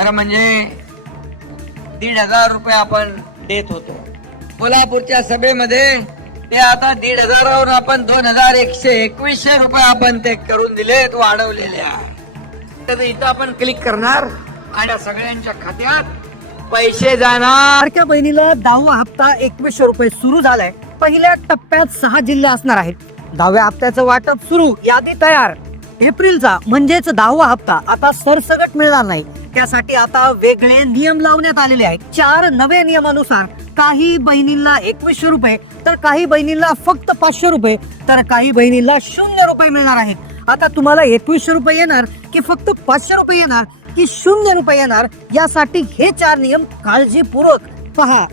खरं म्हणजे दीड हजार रुपये आपण देत होतो कोल्हापूरच्या सभेमध्ये ते आता दीड हजारावर आपण दोन हजार एकशे एकवीसशे रुपये आपण ते करून दिले वाढवलेले तर इथं आपण क्लिक करणार आणि सगळ्यांच्या खात्यात पैसे जाणार बहिणीला दहावा हप्ता एकवीसशे रुपये सुरू झालाय पहिल्या टप्प्यात सहा जिल्हे असणार आहेत दहाव्या हप्त्याचं वाटप सुरू यादी तयार एप्रिलचा म्हणजेच दहावा हप्ता आता सरसगट मिळणार नाही त्यासाठी आता वेगळे नियम लावण्यात आलेले आहेत चार नवे नियमानुसार काही बहिणींना एकवीसशे रुपये तर काही बहिणींना फक्त पाचशे रुपये तर काही बहिणींना शून्य रुपये मिळणार आहेत आता तुम्हाला एकवीसशे रुपये येणार की फक्त पाचशे रुपये येणार की शून्य रुपये येणार यासाठी हे चार नियम काळजीपूर्वक पहा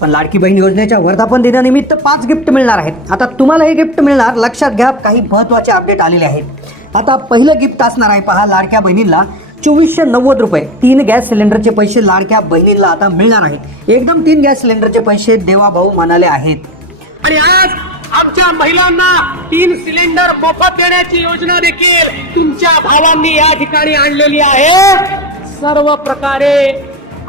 पण लाडकी बहीण योजनेच्या वर्धापन दिनानिमित्त पाच गिफ्ट मिळणार आहेत आता तुम्हाला हे गिफ्ट मिळणार लक्षात घ्या काही महत्वाचे अपडेट आलेले आहेत आता पहिलं गिफ्ट असणार आहे पहा लाडक्या बहिणींना चोवीसशे नव्वद रुपये तीन गॅस सिलेंडरचे पैसे लाडक्या बहिणींना आता मिळणार आहेत एकदम तीन गॅस सिलेंडरचे पैसे देवा भाऊ म्हणाले आहेत आणि आज आमच्या महिलांना तीन सिलेंडर मोफत देण्याची योजना देखील तुमच्या भावांनी या ठिकाणी आणलेली आहे सर्व प्रकारे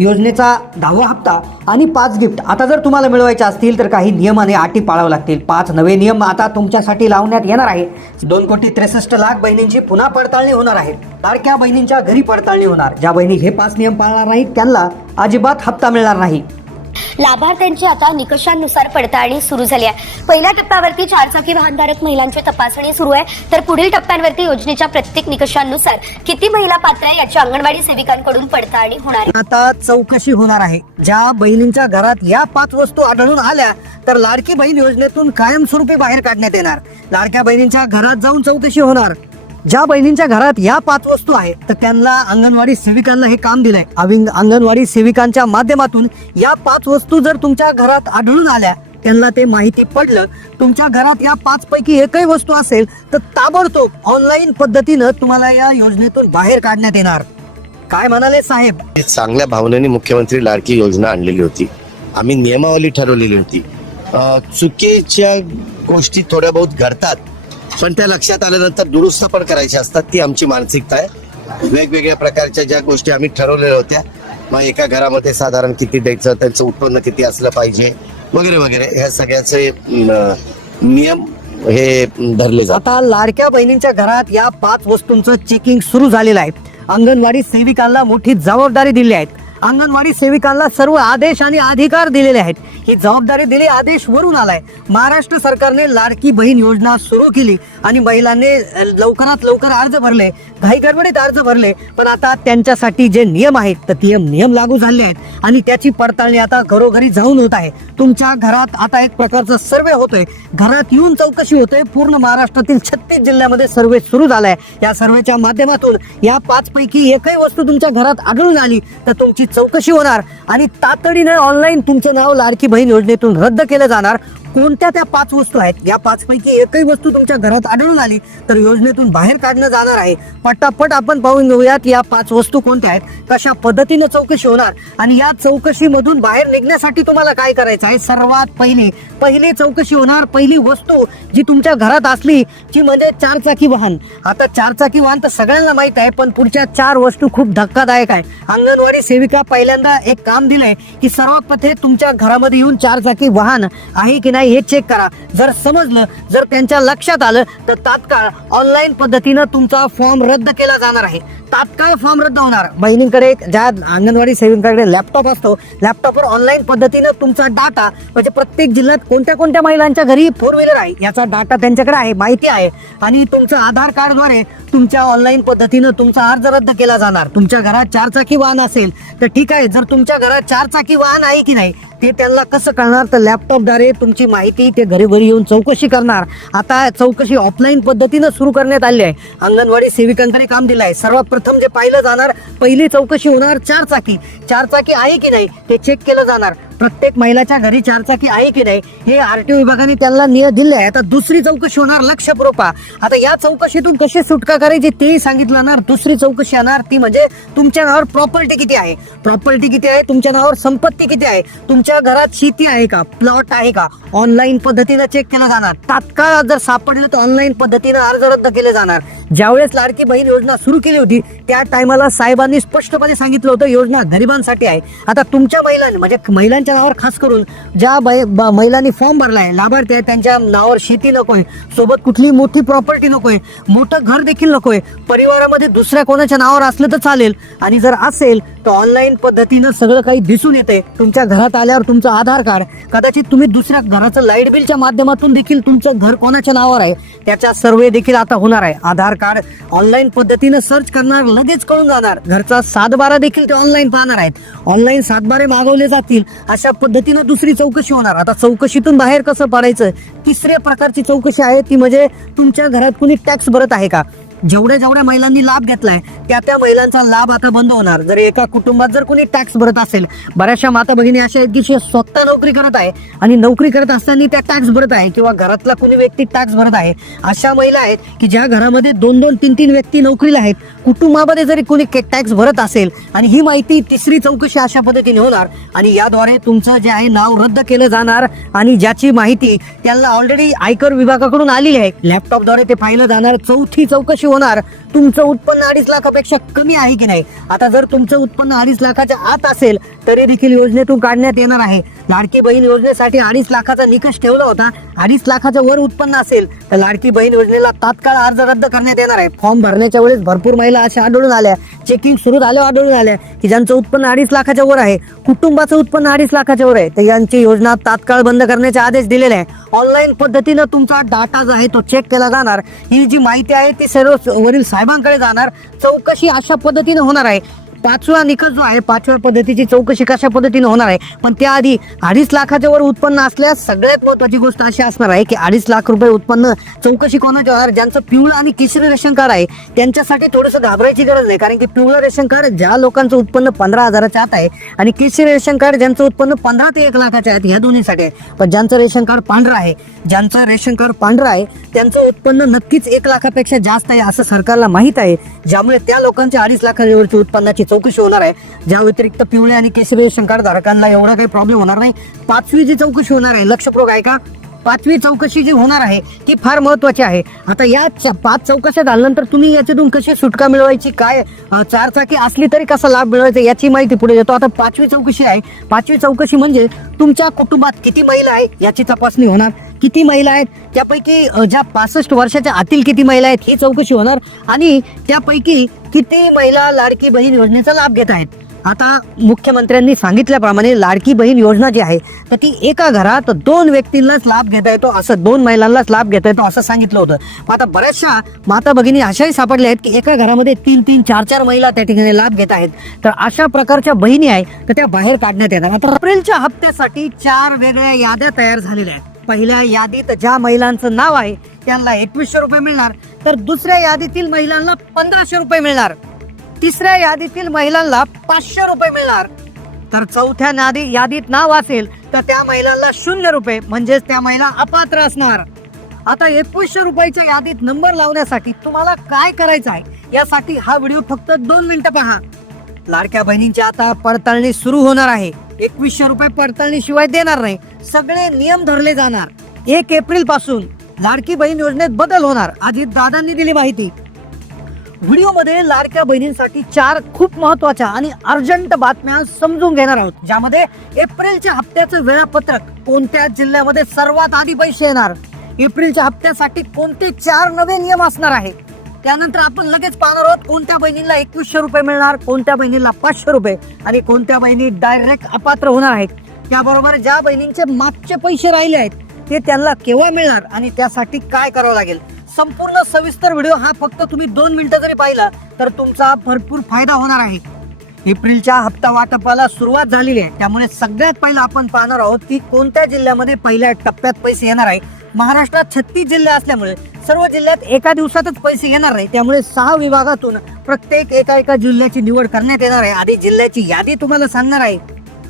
योजनेचा दहावा हप्ता आणि पाच गिफ्ट आता जर तुम्हाला मिळवायचे असतील तर काही नियम आणि अटी पाळावं लागतील पाच नवे नियम आता तुमच्यासाठी लावण्यात येणार आहे दोन कोटी त्रेसष्ट लाख बहिणींची पुन्हा पडताळणी होणार आहे लाडक्या बहिणींच्या घरी पडताळणी होणार ज्या बहिणी हे पाच नियम पाळणार नाहीत त्यांना अजिबात हप्ता मिळणार नाही लाभार्थ्यांची आता निकषांनुसार पडताळणी सुरू झाली आहे पहिल्या टप्प्यावरती चारचाकी वाहनधारक महिलांची तपासणी सुरू आहे तर पुढील टप्प्यांवरती योजनेच्या प्रत्येक निकषांनुसार किती महिला पात्र आहे याची अंगणवाडी सेविकांकडून पडताळणी होणार आहे. आता चौकशी होणार आहे ज्या बहिणींच्या घरात या पाच वस्तू आढळून आल्या तर लाडकी बहीण योजनेतून कायमस्वरूपी बाहेर काढण्यात येणार लाडक्या बहिणींच्या घरात जाऊन चौकशी होणार ज्या बहिणींच्या घरात या पाच वस्तू आहेत तर त्यांना अंगणवाडी सेविकांना हे काम दिलंय अंगणवाडी सेविकांच्या माध्यमातून या पाच वस्तू जर तुमच्या घरात आढळून आल्या त्यांना ते माहिती पडलं तुमच्या घरात या पाच पैकी एकही वस्तू असेल तर ताबडतोब ऑनलाईन पद्धतीनं तुम्हाला या योजनेतून बाहेर काढण्यात येणार काय म्हणाले साहेब चांगल्या भावनेने मुख्यमंत्री लाडकी योजना आणलेली होती आम्ही नियमावली ठरवलेली होती चुकीच्या गोष्टी थोड्या बहुत घडतात पण त्या लक्षात आल्यानंतर दुरुस्त पण करायच्या असतात ती आमची मानसिकता आहे वेगवेगळ्या प्रकारच्या ज्या गोष्टी आम्ही ठरवलेल्या होत्या मग एका घरामध्ये साधारण किती द्यायचं त्यांचं उत्पन्न किती असलं पाहिजे वगैरे वगैरे ह्या सगळ्याचे नियम हे धरले आता लाडक्या बहिणींच्या घरात या पाच वस्तूंचं चेकिंग सुरू झालेलं आहे अंगणवाडी सेविकांना मोठी जबाबदारी दिली आहे अंगणवाडी सेविकांना सर्व आदेश आणि अधिकार दिलेले आहेत ही जबाबदारी दिली आदेश वरून आलाय महाराष्ट्र सरकारने लाडकी बहीण योजना सुरू केली आणि महिलांनी लवकरात लवकर अर्ज भरले घाई गडबडीत अर्ज भरले पण आता त्यांच्यासाठी जे नियम आहेत तर नियम नियम लागू झाले आहेत आणि त्याची पडताळणी आता घरोघरी जाऊन होत आहे तुमच्या घरात आता एक प्रकारचा सर्वे होतोय घरात येऊन चौकशी होतोय पूर्ण महाराष्ट्रातील छत्तीस जिल्ह्यामध्ये सर्वे सुरू झालाय या सर्वेच्या माध्यमातून या पाच पैकी एकही वस्तू तुमच्या घरात आढळून आली तर तुमची चौकशी होणार आणि तातडीनं ऑनलाईन तुमचं नाव लाडकी बहीण योजनेतून रद्द केलं जाणार कोणत्या त्या पाच वस्तू आहेत या पाच पैकी एकही वस्तू तुमच्या घरात आढळून आली तर योजनेतून बाहेर काढणं जाणार आहे पटापट आपण पाहून घेऊयात या पाच वस्तू कोणत्या आहेत कशा पद्धतीनं चौकशी होणार आणि या चौकशीमधून बाहेर निघण्यासाठी तुम्हाला काय करायचं आहे सर्वात पहिले पहिली चौकशी होणार पहिली वस्तू जी तुमच्या घरात असली जी म्हणजे चारचाकी वाहन आता चारचाकी वाहन तर सगळ्यांना माहीत आहे पण पुढच्या चार वस्तू खूप धक्कादायक आहे अंगणवाडी सेविका पहिल्यांदा एक काम दिलंय की सर्वात पथे तुमच्या घरामध्ये येऊन चारचाकी वाहन आहे की नाही हे चेक करा जर समजलं जर त्यांच्या लक्षात आलं तर तात्काळ ऑनलाईन पद्धतीनं तुमचा फॉर्म रद्द केला जाणार आहे तात्काळ फॉर्म रद्द होणार बहिणींकडे ज्या अंगणवाडी सेविंगकडे लॅपटॉप असतो लॅपटॉपवर ऑनलाईन पद्धतीनं तुमचा डाटा म्हणजे प्रत्येक जिल्ह्यात कोणत्या कोणत्या महिलांच्या घरी फोर व्हीलर आहे याचा डाटा त्यांच्याकडे आहे माहिती आहे आणि तुमचं आधार कार्डद्वारे तुमच्या ऑनलाईन पद्धतीनं तुमचा अर्ज रद्द केला जाणार तुमच्या घरात चारचाकी वाहन असेल तर ठीक आहे जर तुमच्या घरात चारचाकी वाहन आहे की नाही ते त्यांना कसं कळणार तर लॅपटॉपद्वारे तुमची माहिती ते घरी येऊन चौकशी करणार आता चौकशी ऑफलाईन पद्धतीनं सुरू करण्यात आली आहे अंगणवाडी सेविकांकडे काम दिलं आहे सर्वात प्रथम जे पाहिलं जाणार पहिली चौकशी होणार चार चाकी चार चाकी आहे की नाही ते चेक केलं जाणार प्रत्येक महिलाच्या घरी चारचाकी आहे की नाही हे आरटीओ विभागाने त्यांना निय दिले आहे आता दुसरी चौकशी होणार लक्षपूर्वक आता या चौकशीतून कशी सुटका करायची तेही सांगितलं जाणार दुसरी चौकशी येणार ती म्हणजे तुमच्या नावावर प्रॉपर्टी किती आहे प्रॉपर्टी किती आहे तुमच्या नावावर संपत्ती किती आहे तुमच्या घरात शेती आहे का प्लॉट आहे का ऑनलाईन पद्धतीनं चेक केलं जाणार तात्काळ जर सापडलं तर ऑनलाईन पद्धतीनं अर्ज रद्द केले जाणार ज्यावेळेस लाडकी बहीण योजना सुरू केली होती त्या टायमाला साहेबांनी स्पष्टपणे सांगितलं होतं योजना गरिबांसाठी आहे आता तुमच्या महिलांनी म्हणजे महिलांनी त्यांच्या नावावर खास करून ज्या महिलांनी फॉर्म भरला आहे लाभार्थी आहे त्यांच्या नावावर शेती नको आहे सोबत कुठली मोठी प्रॉपर्टी नको आहे मोठं घर देखील नको आहे परिवारामध्ये दुसऱ्या कोणाच्या नावावर असलं तर चालेल आणि जर असेल तर ऑनलाईन पद्धतीनं सगळं काही दिसून येते तुमच्या घरात आल्यावर तुमचं आधार कार्ड कदाचित तुम्ही दुसऱ्या घराचं लाईट बिलच्या माध्यमातून देखील तुमचं घर कोणाच्या नावावर आहे त्याच्या सर्वे देखील आता होणार आहे आधार कार्ड ऑनलाईन पद्धतीनं सर्च करणार लगेच कळून जाणार घरचा सातबारा देखील ते ऑनलाईन पाहणार आहेत ऑनलाईन सातबारे मागवले जातील अशा पद्धतीनं दुसरी चौकशी होणार आता चौकशीतून बाहेर कसं पडायचं तिसऱ्या प्रकारची चौकशी आहे ती म्हणजे तुमच्या घरात कुणी टॅक्स भरत आहे का जेवढ्या जेवढ्या महिलांनी लाभ घेतलाय त्या त्या महिलांचा लाभ आता बंद होणार जर एका कुटुंबात जर कोणी टॅक्स भरत असेल बऱ्याचशा माता भगिनी अशा आहेत की स्वतः नोकरी करत आहे आणि नोकरी करत असताना त्या टॅक्स भरत आहे किंवा घरातला कोणी व्यक्ती टॅक्स भरत आहे अशा महिला आहेत की ज्या घरामध्ये दोन दोन तीन तीन व्यक्ती नोकरीला आहेत कुटुंबामध्ये जरी कोणी टॅक्स भरत असेल आणि ही माहिती तिसरी चौकशी अशा पद्धतीने होणार आणि याद्वारे तुमचं जे आहे नाव रद्द केलं जाणार आणि ज्याची माहिती त्यांना ऑलरेडी आयकर विभागाकडून आलेली आहे लॅपटॉपद्वारे ते पाहिलं जाणार चौथी चौकशी होणार तुमचं उत्पन्न अडीच लाखापेक्षा कमी आहे की नाही आता जर तुमचं उत्पन्न अडीच लाखाच्या आत असेल तरी देखील योजनेतून काढण्यात येणार आहे लाडकी बहीण योजनेसाठी अडीच लाखाचा निकष ठेवला होता अडीच लाखाच्या वर उत्पन्न असेल तर लाडकी बहीण योजनेला तात्काळ अर्ज रद्द करण्यात येणार आहे फॉर्म भरण्याच्या वेळेस भरपूर महिला अशा आढळून आल्या चेकिंग सुरू झाल्यावर आढळून आल्या की ज्यांचं उत्पन्न अडीच लाखाच्या वर आहे कुटुंबाचं उत्पन्न अडीच लाखाच्या वर आहे तर यांची योजना तात्काळ बंद करण्याचे आदेश दिलेले आहे ऑनलाईन पद्धतीनं तुमचा डाटा जो आहे तो चेक केला जाणार ही जी माहिती आहे ती सर्व वरील साहेबांकडे जाणार चौकशी अशा पद्धतीने होणार आहे पाचवा निकष जो आहे पाचव्या पद्धतीची चौकशी कशा पद्धतीने होणार आहे पण त्याआधी अडीच लाखाच्या वर उत्पन्न असल्यास सगळ्यात महत्वाची गोष्ट अशी असणार आहे की अडीच लाख रुपये उत्पन्न चौकशी कोणाची होणार ज्यांचं पिवळं आणि किशरी रेशन कार्ड आहे त्यांच्यासाठी थोडंसं घाबरायची गरज नाही कारण की पिवळं रेशन कार्ड ज्या लोकांचं उत्पन्न पंधरा हजाराच्या आत आहे आणि किशरी रेशन कार्ड ज्यांचं उत्पन्न पंधरा ते एक लाखाच्या आहेत ह्या दोन्हीसाठी आहे पण ज्यांचं रेशन कार्ड पांढरं आहे ज्यांचं रेशन कार्ड पांढरं आहे त्यांचं उत्पन्न नक्कीच एक लाखापेक्षा जास्त आहे असं सरकारला माहीत आहे ज्यामुळे त्या लोकांच्या अडीच लाखावरच्या उत्पन्नाची चौकशी होणार आहे ज्या व्यतिरिक्त पिवळे आणि केसरी शंकर धारकांना एवढा काही प्रॉब्लेम होणार नाही पाचवी जी चौकशी होणार आहे लक्षपूर्वक आहे का पाचवी चौकशी जी होणार आहे ती फार महत्वाची आहे आता या पाच चौकशा झाल्यानंतर तुम्ही याच्यातून कशी सुटका मिळवायची काय चारचाकी असली तरी कसा लाभ मिळवायचा याची माहिती पुढे देतो आता पाचवी चौकशी आहे पाचवी चौकशी म्हणजे तुमच्या कुटुंबात किती महिला आहे याची तपासणी होणार किती महिला आहेत त्यापैकी ज्या पासष्ट वर्षाच्या आतील किती महिला आहेत ही चौकशी होणार आणि त्यापैकी किती महिला लाडकी बहीण योजनेचा लाभ घेत आहेत आता मुख्यमंत्र्यांनी सांगितल्याप्रमाणे लाडकी बहीण योजना जी आहे तर ती एका घरात दोन व्यक्तींनाच लाभ घेता येतो असं दोन महिलांनाच लाभ घेता येतो असं सांगितलं होतं मग आता बऱ्याचशा माता भगिनी अशाही सापडल्या आहेत की एका घरामध्ये तीन तीन चार चार महिला त्या ठिकाणी लाभ घेत आहेत तर अशा प्रकारच्या बहिणी आहेत तर त्या बाहेर काढण्यात येतात आता एप्रिलच्या हप्त्यासाठी चार वेगळ्या याद्या तयार झालेल्या आहेत पहिल्या यादीत ज्या महिलांचं नाव आहे त्यांना एकवीसशे रुपये मिळणार तर दुसऱ्या यादीतील महिलांना पंधराशे रुपये मिळणार तिसऱ्या यादीतील महिलांना पाचशे रुपये मिळणार तर चौथ्या यादी यादीत नाव असेल तर त्या महिलांना शून्य रुपये म्हणजेच त्या महिला अपात्र असणार आता एकवीसशे रुपयाच्या यादीत नंबर लावण्यासाठी तुम्हाला काय करायचं आहे यासाठी हा व्हिडिओ फक्त दोन मिनिटं पहा लाडक्या बहिणींची आता पडताळणी सुरू होणार आहे एकवीसशे रुपये पडताळणी शिवाय देणार नाही सगळे नियम धरले जाणार एक एप्रिल पासून लाडकी बहीण योजनेत बदल होणार आधी दादांनी दिली माहिती व्हिडिओ मध्ये लाडक्या बहिणींसाठी चार खूप महत्वाच्या आणि अर्जंट बातम्या समजून घेणार आहोत ज्यामध्ये एप्रिलच्या हप्त्याचं वेळापत्रक कोणत्या जिल्ह्यामध्ये सर्वात आधी पैसे येणार एप्रिलच्या हप्त्यासाठी कोणते चार नवे नियम असणार आहे त्यानंतर आपण लगेच पाहणार आहोत कोणत्या बहिणीला एकवीसशे रुपये मिळणार कोणत्या बहिणीला पाचशे रुपये आणि कोणत्या बहिणी डायरेक्ट अपात्र होणार आहेत त्याबरोबर ज्या बहिणींचे मागचे पैसे राहिले आहेत ते त्यांना केव्हा मिळणार आणि त्यासाठी काय करावं लागेल संपूर्ण सविस्तर व्हिडिओ हा फक्त तुम्ही दोन मिनिटं जरी पाहिला तर तुमचा भरपूर फायदा होणार आहे एप्रिलच्या हप्ता वाटपाला सुरुवात झालेली आहे त्यामुळे सगळ्यात पहिलं आपण पाहणार आहोत की कोणत्या जिल्ह्यामध्ये पहिल्या टप्प्यात पैसे येणार आहे महाराष्ट्रात छत्तीस जिल्हे असल्यामुळे सर्व जिल्ह्यात एका दिवसातच पैसे येणार नाही त्यामुळे सहा विभागातून प्रत्येक एका एका जिल्ह्याची निवड करण्यात येणार आहे आधी जिल्ह्याची यादी तुम्हाला सांगणार आहे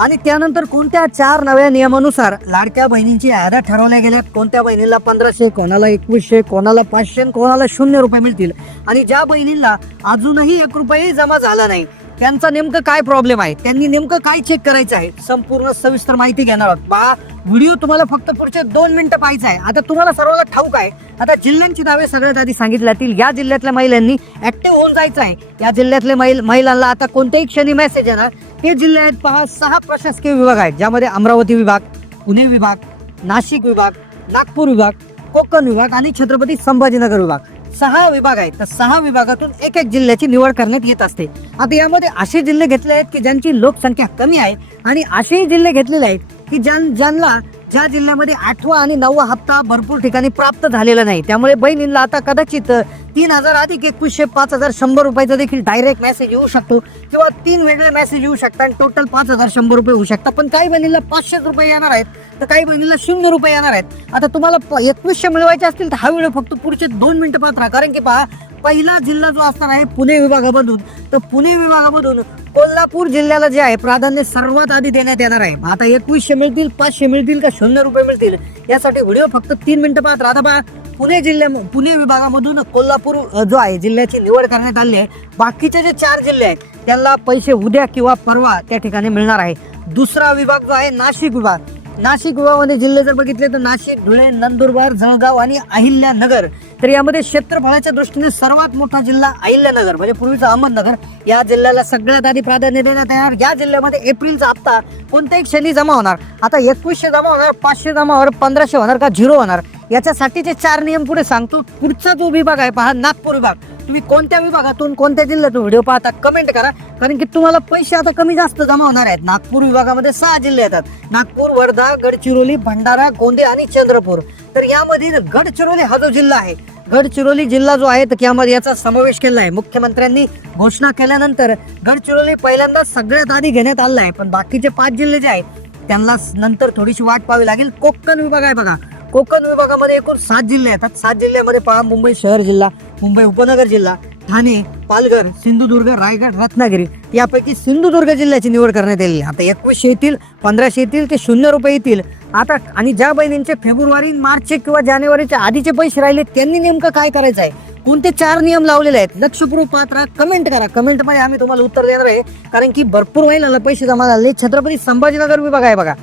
आणि त्यानंतर कोणत्या चार नव्या नियमानुसार लाडक्या बहिणींची याद्या ठरवल्या गेल्यात कोणत्या बहिणीला पंधराशे कोणाला एकवीसशे कोणाला पाचशे कोणाला शून्य रुपये मिळतील आणि ज्या बहिणींना अजूनही एक रुपयाही जमा झाला नाही त्यांचा नेमकं काय प्रॉब्लेम आहे त्यांनी नेमकं काय चेक करायचं आहे संपूर्ण सविस्तर माहिती घेणार आहोत पहा व्हिडिओ तुम्हाला फक्त पुढचे दोन मिनिटं पाहिजे आहे आता तुम्हाला सर्वांना ठाऊक आहे आता जिल्ह्यांची नावे सगळ्यात आधी जातील या जिल्ह्यातल्या महिलांनी ऍक्टिव्ह होऊन जायचं आहे या जिल्ह्यातल्या महिल महिलांना आता कोणत्याही क्षणी मेसेज येणार हे जिल्ह्यात आहेत पहा सहा प्रशासकीय विभाग आहेत ज्यामध्ये अमरावती विभाग पुणे विभाग नाशिक विभाग नागपूर विभाग कोकण विभाग आणि छत्रपती संभाजीनगर विभाग सहा विभाग आहेत तर सहा विभागातून एक एक जिल्ह्याची निवड करण्यात येत असते आता यामध्ये असे जिल्हे घेतले आहेत की ज्यांची लोकसंख्या कमी आहे आणि असेही जिल्हे घेतलेले आहेत की ज्यां ज्यांना ज्या जिल्ह्यामध्ये आठवा आणि नववा हप्ता भरपूर ठिकाणी प्राप्त झालेला नाही त्यामुळे बहिणींना आता कदाचित तीन हजार अधिक एकवीसशे पाच हजार शंभर रुपयाचा देखील डायरेक्ट मेसेज येऊ शकतो किंवा तीन वेगळे मेसेज येऊ शकतात आणि टोटल पाच हजार शंभर रुपये होऊ शकतात पण काही बहिणीला पाचशेच रुपये येणार आहेत तर काही बहिणीला शून्य रुपये येणार आहेत आता तुम्हाला एकवीसशे मिळवायचे असतील तर हा वेळ फक्त पुढचे दोन मिनिटं पाहत कारण की पहा पहिला जिल्हा जो असणार आहे पुणे विभागामधून तर पुणे विभागामधून कोल्हापूर जिल्ह्याला जे आहे प्राधान्य सर्वात आधी देण्यात येणार आहे आता एकवीसशे मिळतील पाचशे मिळतील का शून्य रुपये मिळतील यासाठी व्हिडिओ फक्त तीन मिनिटं पाहत राहता पुणे जिल्ह्या पुणे विभागामधून कोल्हापूर जो आहे जिल्ह्याची निवड करण्यात आली आहे बाकीचे जे चार जिल्हे आहेत त्यांना पैसे उद्या किंवा परवा त्या ठिकाणी मिळणार आहे दुसरा विभाग जो आहे नाशिक विभाग नाशिक विभागामध्ये जिल्हे जर बघितले तर नाशिक धुळे नंदुरबार जळगाव आणि अहिल्यानगर तर यामध्ये क्षेत्रफळाच्या दृष्टीने सर्वात मोठा जिल्हा अहिल्यानगर म्हणजे पूर्वीचा अहमदनगर या जिल्ह्याला सगळ्यात आधी प्राधान्य देण्यात येणार या जिल्ह्यामध्ये एप्रिलचा हप्ता कोणत्याही क्षणी जमा होणार आता एकवीसशे जमा होणार पाचशे जमा होणार पंधराशे होणार का झिरो होणार याच्यासाठीचे चार नियम पुढे सांगतो पुढचा जो विभाग आहे पहा नागपूर विभाग तुम्ही कोणत्या विभागातून कोणत्या जिल्ह्यातून व्हिडिओ पाहता कमेंट करा कारण की तुम्हाला पैसे आता कमी जास्त जमा होणार आहेत नागपूर विभागामध्ये सहा जिल्हे येतात नागपूर वर्धा गडचिरोली भंडारा गोंदिया आणि चंद्रपूर तर यामध्ये गडचिरोली हा जो जिल्हा आहे गडचिरोली जिल्हा जो आहे त्यामध्ये यामध्ये याचा समावेश केला आहे मुख्यमंत्र्यांनी घोषणा केल्यानंतर गडचिरोली पहिल्यांदा सगळ्यात आधी घेण्यात आला आहे पण बाकीचे पाच जिल्हे जे आहेत त्यांना नंतर थोडीशी वाट पाहावी लागेल कोकण विभाग आहे बघा कोकण विभागामध्ये एकूण सात जिल्हे येतात सात जिल्ह्यामध्ये पहा मुंबई शहर जिल्हा मुंबई उपनगर जिल्हा ठाणे पालघर सिंधुदुर्ग रायगड रत्नागिरी यापैकी सिंधुदुर्ग जिल्ह्याची निवड करण्यात आली आता एकवीसशे येतील पंधराशे येतील ते शून्य रुपये येतील आता आणि ज्या बहिणींचे फेब्रुवारी मार्चचे किंवा जानेवारीच्या आधीचे पैसे राहिले त्यांनी नेमकं काय करायचं आहे कोणते चार नियम लावलेले आहेत लक्षपूर्वक पात्रा कमेंट करा कमेंट आम्ही तुम्हाला उत्तर देणार आहे कारण की भरपूर महिन्याला पैसे जमा झाले छत्रपती संभाजीनगर विभाग आहे बघा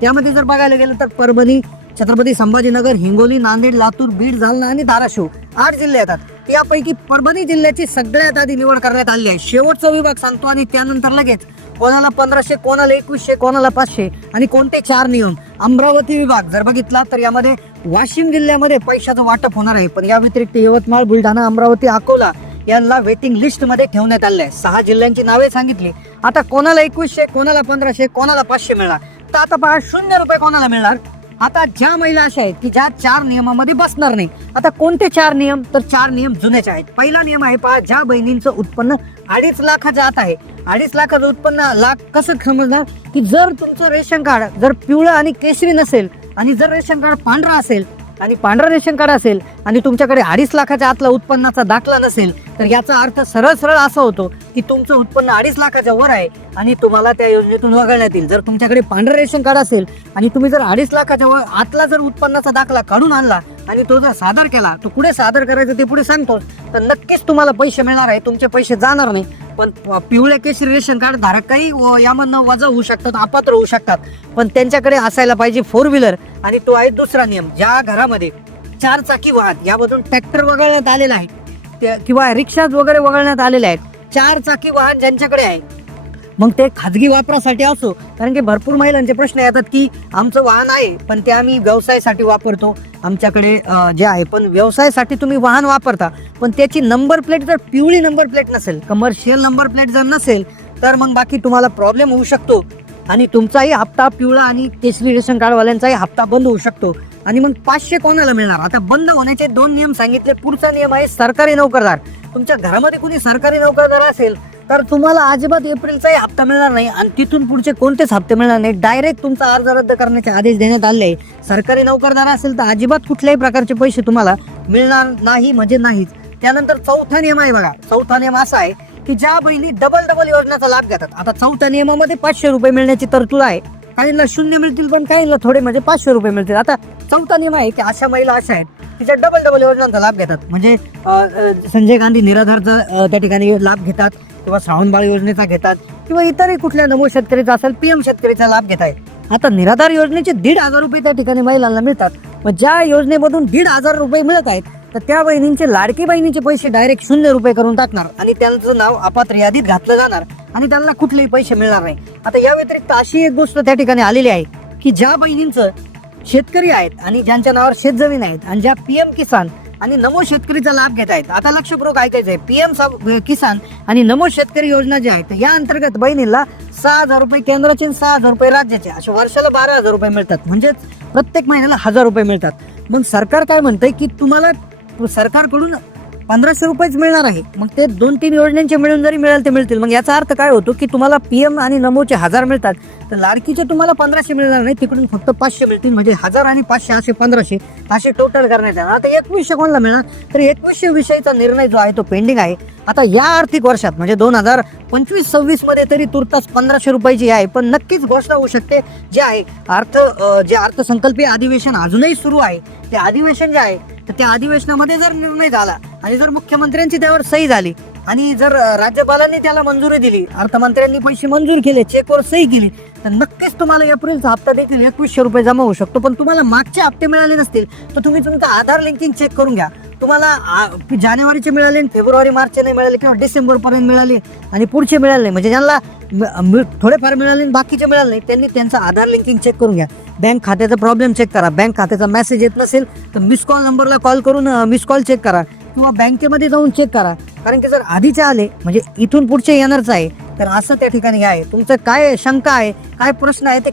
त्यामध्ये जर बघायला गेलं तर परभणी छत्रपती संभाजीनगर हिंगोली नांदेड लातूर बीड जालना आणि धाराशिव आठ जिल्हे येतात यापैकी परभणी जिल्ह्याची सगळ्यात आधी निवड करण्यात आली आहे शेवटचा विभाग सांगतो आणि त्यानंतर लगेच कोणाला पंधराशे कोणाला एकवीसशे कोणाला पाचशे आणि कोणते चार नियम अमरावती विभाग जर बघितला तर यामध्ये वाशिम जिल्ह्यामध्ये पैशाचं वाटप होणार आहे पण या व्यतिरिक्त यवतमाळ बुलढाणा अमरावती अकोला यांना वेटिंग लिस्ट मध्ये ठेवण्यात आले आहे सहा जिल्ह्यांची नावे सांगितली आता कोणाला एकवीसशे कोणाला पंधराशे कोणाला पाचशे मिळणार तर आता पहा शून्य रुपये कोणाला मिळणार आता ज्या महिला अशा आहेत की ज्या चार नियमामध्ये बसणार नाही आता कोणते चार नियम तर चार नियम जुन्याचे आहेत पहिला नियम आहे पहा ज्या बहिणींचं उत्पन्न अडीच लाख जात आहे अडीच लाखाचं उत्पन्न लाख कसं समजणार की जर तुमचं रेशन कार्ड जर पिवळं आणि केशरी नसेल आणि जर रेशन कार्ड पांढरा असेल आणि पांढरं रेशन कार्ड असेल आणि तुमच्याकडे अडीच लाखाच्या आतला उत्पन्नाचा दाखला नसेल तर याचा अर्थ सरळ सरळ असा होतो की तुमचं उत्पन्न अडीच लाखाच्या वर आहे आणि तुम्हाला त्या योजनेतून वगळण्यात येईल जर तुमच्याकडे पांढरं रेशन कार्ड असेल आणि तुम्ही जर अडीच लाखाच्या वर आतला जर उत्पन्नाचा दाखला काढून आणला आणि तो जर सादर केला तू कुठे सादर करायचं ते पुढे सांगतो तर नक्कीच तुम्हाला पैसे मिळणार आहे तुमचे पैसे जाणार नाही पण पिवळ्या केशरी रेशन कार्ड धारक काही यामधनं वजा होऊ शकतात अपात्र होऊ शकतात पण त्यांच्याकडे असायला पाहिजे फोर व्हीलर आणि तो आहे दुसरा नियम ज्या घरामध्ये चार चाकी वाहन यामधून ट्रॅक्टर वगळण्यात आलेला आहे किंवा रिक्षाज वगैरे वगळण्यात आलेले आहेत चार चाकी वाहन ज्यांच्याकडे आहे मग ते खाजगी वापरासाठी असो कारण की भरपूर महिलांचे प्रश्न येतात की आमचं वाहन आहे पण ते आम्ही व्यवसायासाठी वापरतो आमच्याकडे जे आहे पण व्यवसायासाठी तुम्ही वाहन वापरता पण त्याची नंबर प्लेट जर पिवळी नंबर प्लेट नसेल कमर्शियल नंबर प्लेट जर नसेल तर मग बाकी तुम्हाला प्रॉब्लेम होऊ शकतो आणि तुमचाही हप्ता पिवळा आणि केसरी रेशन कार्डवाल्यांचाही हप्ता बंद होऊ शकतो आणि मग पाचशे कोणाला मिळणार आता बंद होण्याचे दोन नियम सांगितले पुढचा नियम आहे सरकारी नोकरदार तुमच्या घरामध्ये कुणी सरकारी नोकरदार असेल तर तुम्हाला अजिबात एप्रिलचाही हप्ता मिळणार नाही आणि तिथून पुढचे कोणतेच हप्ते मिळणार नाही डायरेक्ट तुमचा अर्ज रद्द करण्याचे आदेश देण्यात आले आहे सरकारी नोकरदार असेल तर अजिबात कुठल्याही प्रकारचे पैसे तुम्हाला मिळणार नाही म्हणजे नाहीच त्यानंतर चौथा नियम आहे बघा चौथा नियम असा आहे की ज्या बहिणी डबल डबल योजनेचा लाभ घेतात आता चौथ्या नियमामध्ये पाचशे रुपये मिळण्याची तरतूद आहे काहींना शून्य मिळतील पण काहींना थोडे म्हणजे पाचशे रुपये मिळतील आता चौथा नियम आहे की अशा महिला अशा आहेत तिच्या डबल डबल योजनांचा लाभ घेतात म्हणजे संजय गांधी निराधारचा त्या ठिकाणी लाभ घेतात किंवा बाळ योजनेचा घेतात किंवा इतरही कुठल्या नमो शेतकरीचा असेल पीएम शेतकरीचा लाभ घेत आहेत आता निराधार योजनेचे दीड हजार रुपये त्या ठिकाणी महिलांना मिळतात मग ज्या योजनेमधून दीड हजार रुपये मिळत आहेत तर त्या बहिणींचे लाडकी बहिणीचे पैसे डायरेक्ट शून्य रुपये करून टाकणार आणि त्यांचं नाव अपात्र यादीत घातलं जाणार आणि त्यांना कुठलेही पैसे मिळणार नाही आता या व्यतिरिक्त अशी एक गोष्ट त्या ठिकाणी आलेली आहे की ज्या बहिणींचं शेतकरी आहेत आणि ज्यांच्या नावावर शेतजमीन आहेत आणि ज्या पी एम किसान आणि नमो शेतकरीचा लाभ घेत आहेत आता लक्षपूर्वक ऐकायचं आहे पी एम किसान आणि नमो शेतकरी योजना जी आहेत या अंतर्गत बहिणीला सहा हजार रुपये केंद्राचे आणि सहा हजार रुपये राज्याचे असे वर्षाला बारा हजार रुपये मिळतात म्हणजेच प्रत्येक महिन्याला हजार रुपये मिळतात मग सरकार काय म्हणतंय की तुम्हाला सरकारकडून पंधराशे रुपयेच मिळणार आहे मग ते दोन तीन योजनांचे मिळून जरी मिळेल ते मिळतील मग याचा अर्थ काय होतो की तुम्हाला पी एम आणि नमोचे हजार मिळतात तर लाडकीचे तुम्हाला पंधराशे मिळणार नाही तिकडून फक्त पाचशे मिळतील म्हणजे हजार आणि पाचशे असे पंधराशे असे टोटल करण्यात येणार आता एकवीसशे कोणाला मिळणार तर एकवीसशे विषयीचा निर्णय जो आहे तो पेंडिंग आहे आता या आर्थिक वर्षात म्हणजे दोन हजार पंचवीस मध्ये तरी तुर्तास पंधराशे रुपयाची आहे पण नक्कीच घोषणा होऊ शकते जे आहे अर्थ जे अर्थसंकल्पीय अधिवेशन अजूनही सुरू आहे ते अधिवेशन जे आहे तर त्या अधिवेशनामध्ये जर निर्णय झाला आणि जर मुख्यमंत्र्यांची त्यावर सही झाली आणि जर राज्यपालांनी त्याला मंजुरी दिली अर्थमंत्र्यांनी पैसे मंजूर केले चेकवर सही केली तर नक्कीच तुम्हाला एप्रिलचा हप्ता देखील एकवीसशे रुपये जमा होऊ शकतो पण तुम्हाला मागचे हप्ते मिळाले नसतील तर तुम्ही तुमचं आधार लिंकिंग चेक करून घ्या तुम्हाला जानेवारीचे मिळाले फेब्रुवारी मार्चचे नाही मिळाले किंवा डिसेंबरपर्यंत मिळाली आणि पुढचे मिळाले नाही म्हणजे ज्यांना थोडेफार मिळाले बाकीचे मिळाले नाही त्यांनी त्यांचा आधार लिंकिंग चेक करून घ्या बँक खात्याचा प्रॉब्लेम चेक करा बँक खात्याचा मेसेज येत नसेल तर मिस कॉल नंबरला कॉल करून मिस कॉल चेक करा किंवा बँकेमध्ये जाऊन चेक करा कारण की जर आधीचे आले म्हणजे इथून पुढचे येणारच आहे तर असं त्या ठिकाणी आहे तुमचं काय शंका आहे काय प्रश्न आहे ते